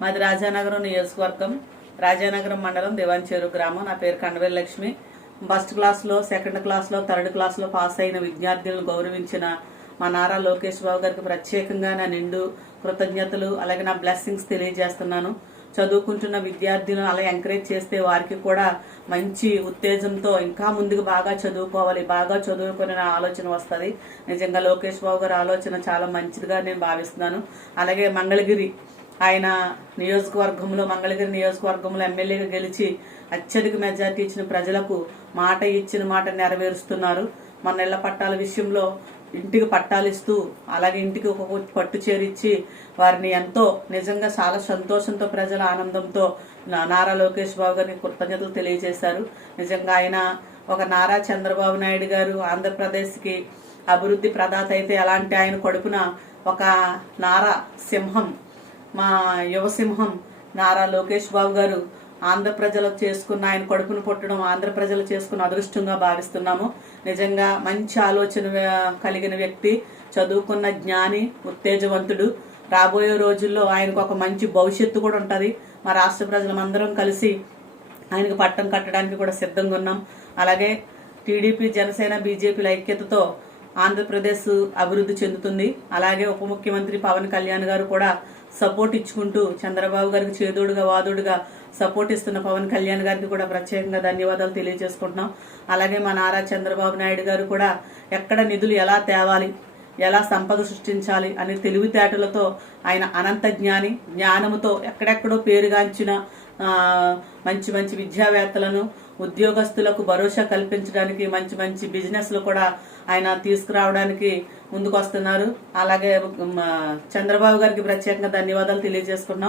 మాది రాజానగరం నియోజకవర్గం, రాజానగరం మండలం, దివాన్చేరు గ్రామం. నా పేరు కండవేలు లక్ష్మి. ఫస్ట్ క్లాస్లో, సెకండ్ క్లాస్లో, థర్డ్ క్లాస్లో పాస్ అయిన విద్యార్థులను గౌరవించిన మా నారా లోకేష్ బాబు గారికి ప్రత్యేకంగా నా నిండు కృతజ్ఞతలు, అలాగే నా బ్లెస్సింగ్స్ తెలియజేస్తున్నాను. చదువుకుంటున్న విద్యార్థులను అలా ఎంకరేజ్ చేస్తే వారికి కూడా మంచి ఉత్తేజంతో ఇంకా ముందుకు బాగా చదువుకోవాలి, బాగా చదువుకునే ఆలోచన వస్తుంది. నిజంగా లోకేష్ బాబు గారి ఆలోచన చాలా మంచిదిగా నేను భావిస్తున్నాను. అలాగే మంగళగిరి ఆయన మంగళగిరి నియోజకవర్గంలో ఎమ్మెల్యేగా గెలిచి అత్యధిక మెజార్టీ ఇచ్చిన ప్రజలకు ఇచ్చిన మాట నెరవేరుస్తున్నారు. మన ఇళ్ల పట్టాల విషయంలో ఇంటికి పట్టాలిస్తూ, అలాగే ఇంటికి ఒక పట్టు చేరిచ్చి వారిని ఎంతో నిజంగా చాలా సంతోషంతో, ప్రజల ఆనందంతో నారా లోకేష్ బాబు గారికి కృతజ్ఞతలు తెలియజేశారు. నిజంగా ఆయన ఒక నారా చంద్రబాబు నాయుడు గారు ఆంధ్రప్రదేశ్కి అభివృద్ధి ప్రదాత అయితే, అలాంటి ఆయన కడుపున ఒక నారా సింహం, మా యువసింహం నారా లోకేష్ బాబు గారు ఆంధ్ర ప్రజలకు చేసుకున్న, ఆయన కడుపును పుట్టడం ఆంధ్ర ప్రజలు చేసుకున్న అదృష్టంగా భావిస్తున్నాము. నిజంగా మంచి ఆలోచన కలిగిన వ్యక్తి, చదువుకున్న జ్ఞాని, ఉత్తేజవంతుడు. రాబోయే రోజుల్లో ఆయనకు ఒక మంచి భవిష్యత్తు కూడా ఉంటుంది. మా రాష్ట్ర ప్రజలందరం కలిసి ఆయనకు పట్టం కట్టడానికి కూడా సిద్ధంగా ఉన్నాం. అలాగే టీడీపీ, జనసేన, బీజేపీల ఐక్యతతో ఆంధ్రప్రదేశ్ అభివృద్ధి చెందుతుంది. అలాగే ఉప ముఖ్యమంత్రి పవన్ కళ్యాణ్ గారు కూడా సపోర్ట్ ఇచ్చుకుంటూ, చంద్రబాబు గారికి చేదోడుగా వాదోడుగా సపోర్ట్ ఇస్తున్న పవన్ కళ్యాణ్ గారికి కూడా ప్రత్యేకంగా ధన్యవాదాలు తెలియజేసుకుంటున్నాం. అలాగే మా నారా చంద్రబాబు నాయుడు గారు కూడా ఎక్కడ నిధులు ఎలా తేవాలి, ఎలా సంపద సృష్టించాలి అనే తెలివితేటలతో, ఆయన అనంత జ్ఞానముతో ఎక్కడెక్కడో పేరుగాంచిన మంచి మంచి విద్యావేత్తలను, ఉద్యోగస్తులకు భరోసా కల్పించడానికి మంచి మంచి బిజినెస్లు కూడా ఆయన తీసుకురావడానికి ముందుకు వస్తున్నారు. అలాగే చంద్రబాబు గారికి ప్రత్యేకంగా ధన్యవాదాలు తెలియజేసుకున్నాం.